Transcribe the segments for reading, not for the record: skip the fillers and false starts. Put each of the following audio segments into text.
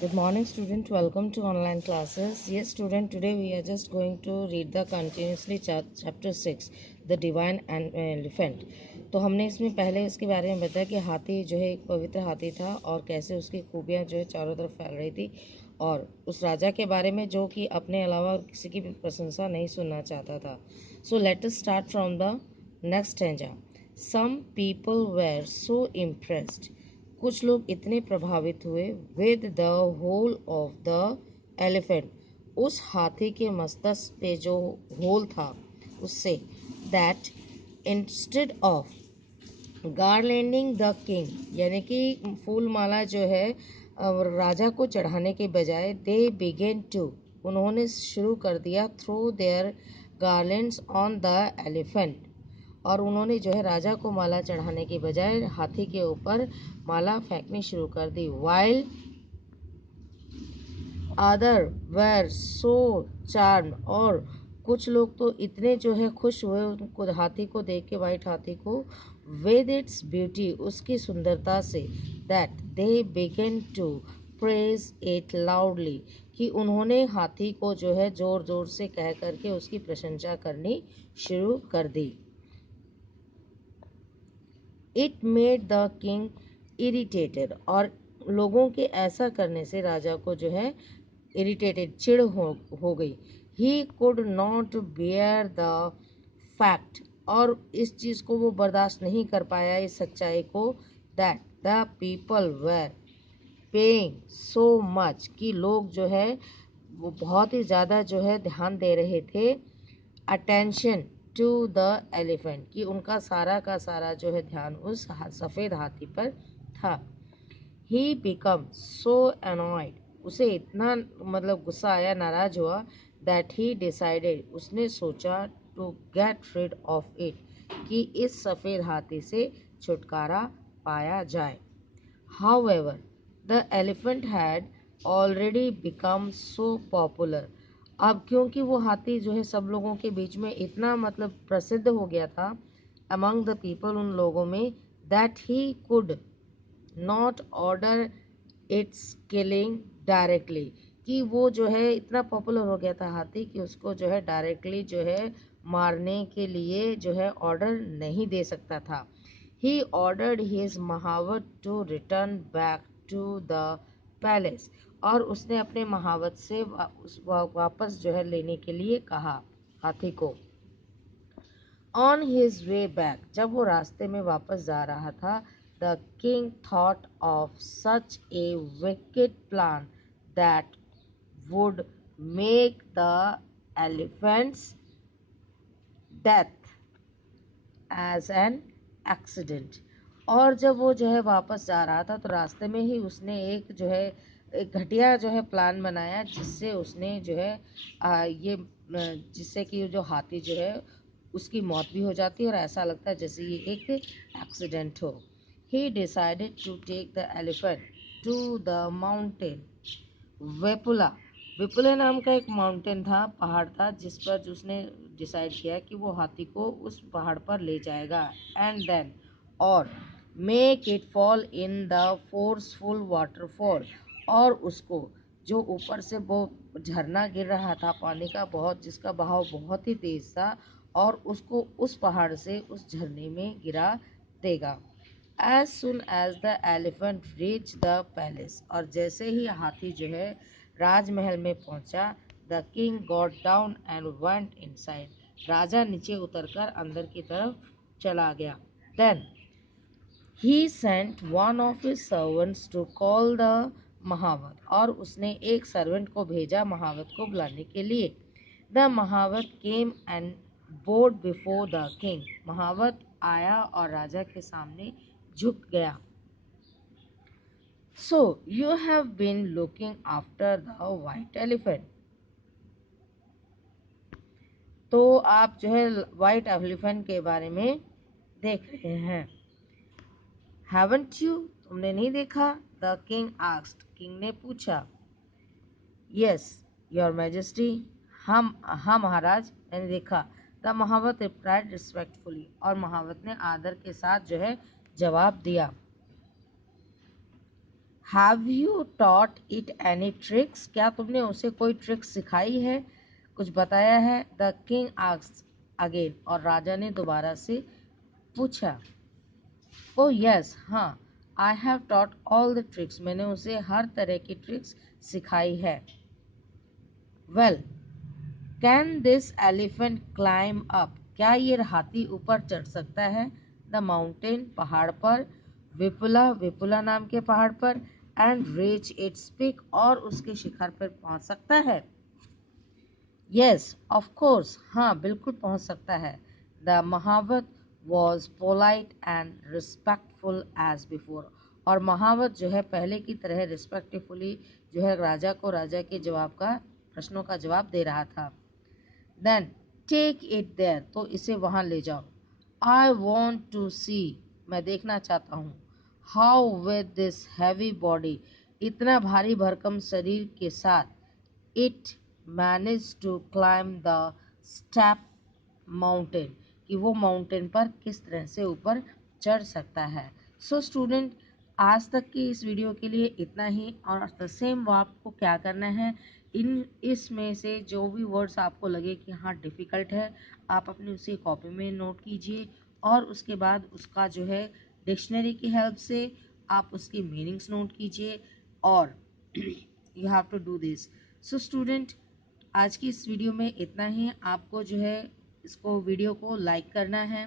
Good morning, student. Welcome to online classes. Yes, student. Today we are just going to read the continuously chapter 6, the divine and elephant. तो हमने इसमें पहले इसके बारे में बताया कि हाथी जो है एक पवित्र हाथी था और कैसे उसकी खूबियाँ जो है चारों तरफ फैल रही थी, और उस राजा के बारे में जो कि अपने अलावा किसी की प्रशंसा नहीं सुनना चाहता था. So let us start from the next stanza. Some people were so impressed. कुछ लोग इतने प्रभावित हुए with the whole of the elephant, उस हाथी के मस्तक पे जो होल था उससे, that instead of garlanding the king, यानी कि फूल माला जो है राजा को चढ़ाने के बजाय, दे बिगेन टू, उन्होंने शुरू कर दिया, throw their garlands on the elephant, और उन्होंने जो है राजा को माला चढ़ाने के बजाय हाथी के ऊपर माला फेंकनी शुरू कर दी. While other were so charm, और कुछ लोग तो इतने जो है खुश हुए उनको हाथी को देख के, वाइट हाथी को, विद इट्स ब्यूटी, उसकी सुंदरता से, that they began to praise it loudly, कि उन्होंने हाथी को जो है जोर जोर से कह करके उसकी प्रशंसा करनी शुरू कर दी. It made the king irritated, और लोगों के ऐसा करने से राजा को जो है इरिटेटेड, चिढ़ हो गई. He could not bear the fact, और इस चीज़ को वो बर्दाश्त नहीं कर पाया, इस सच्चाई को, that the people were paying so much, कि लोग जो है वो बहुत ही ज़्यादा जो है ध्यान दे रहे थे, अटेंशन टू द एलिफेंट, कि उनका सारा का सारा जो है ध्यान उस सफ़ेद हाथी पर था. ही बिकम सो अनॉयड, उसे इतना मतलब गुस्सा आया, नाराज हुआ, दैट ही डिसाइडेड, उसने सोचा, to get rid of it, कि इस सफ़ेद हाथी से छुटकारा पाया जाए. However the elephant had already become so popular, अब क्योंकि वो हाथी जो है सब लोगों के बीच में इतना मतलब प्रसिद्ध हो गया था, अमंग द पीपल, उन लोगों में, that he could not order it's killing directly, कि वो जो है इतना पॉपुलर हो गया था हाथी कि उसको जो है डायरेक्टली जो है मारने के लिए जो है ऑर्डर नहीं दे सकता था. He ordered his mahout to return back to the palace, और उसने अपने महावत से वापस जो है लेने के लिए कहा हाथी को. ऑन हिज वे बैक, जब वो रास्ते में वापस जा रहा था, the king thought of such a wicked plan that would make the elephant's death as an accident. और जब वो जो है वापस जा रहा था तो रास्ते में ही उसने एक जो है एक घटिया जो है प्लान बनाया, जिससे उसने जो है जिससे कि जो हाथी जो है उसकी मौत भी हो जाती है और ऐसा लगता है जैसे ये एक एक्सीडेंट हो. He decided to take the elephant to the mountain Vepula, Vipula नाम का एक माउंटेन था, पहाड़ था, जिस पर उसने डिसाइड किया कि वो हाथी को उस पहाड़ पर ले जाएगा, एंड देन, और make it fall in the forceful waterfall, और उसको जो ऊपर से वो झरना गिर रहा था पानी का बहुत, जिसका बहाव बहुत ही तेज था, और उसको उस पहाड़ से उस झरने में गिरा देगा. As soon as the elephant reached the palace, और जैसे ही हाथी जो है राजमहल में पहुंचा, the king got down and went inside, राजा नीचे उतरकर अंदर की तरफ चला गया. Then he sent one of his servants to call the महावत, और उसने एक सर्वेंट को भेजा महावत को बुलाने के लिए. The महावत came and bowed before the king, महावत आया और राजा के सामने झुक गया. So you have been looking after the white elephant, तो आप जो है व्हाइट एलिफेंट के बारे में देख रहे हैं. Haven't you, तुमने नहीं देखा? The king asked, किंग ने पूछा. Yes your majesty, हाँ महाराज, मैंने देखा. The महावत replied respectfully, और महावत ने आदर के साथ जो है जवाब दिया. Have you taught it any tricks, क्या तुमने उसे कोई ट्रिक्स सिखाई है, कुछ बताया है? द किंग आस्क्ड अगेन, और राजा ने दोबारा से पूछा। ओ यस, हाँ, I have taught all the tricks, मैंने उसे हर तरह की ट्रिक्स सिखाई है। Well, can this elephant climb up, क्या ये हाथी ऊपर चढ़ सकता है? द माउंटेन, पहाड़ पर, विपुला, विपुला नाम के पहाड़ पर, एंड रीच इट्स पीक, और उसके शिखर पर पहुंच सकता है? यस ऑफ कोर्स, हाँ बिल्कुल पहुंच सकता है। The mahout was polite and respectful as before, और महावत जो है पहले की तरह रिस्पेक्टफुली जो है राजा को राजा के जवाब का प्रश्नों का जवाब दे रहा था। देन टेक इट देयर, तो इसे वहाँ ले जाओ। आई वॉन्ट टू सी, मैं देखना चाहता हूँ। How with this heavy body, इतना भारी भरकम शरीर के साथ, it manage to climb the steep mountain, कि वो माउंटेन पर किस तरह से ऊपर चढ़ सकता है। सो स्टूडेंट, आज तक की इस वीडियो के लिए इतना ही, और द सेम वो आपको क्या करना है, इसमें से जो भी वर्ड्स आपको लगे कि हाँ डिफ़िकल्ट है, आप अपनी उसे कॉपी में नोट कीजिए, और उसके बाद उसका जो है डिक्शनरी की हेल्प से आप उसकी मीनिंग्स नोट कीजिए, और you have to do this. So student, आज की इस वीडियो में इतना ही। आपको जो है इसको वीडियो को लाइक करना है,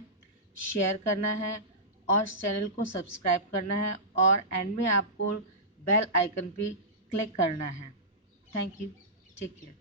शेयर करना है, और चैनल को सब्सक्राइब करना है, और एंड में आपको बेल आइकन पे क्लिक करना है। Thank you, take care.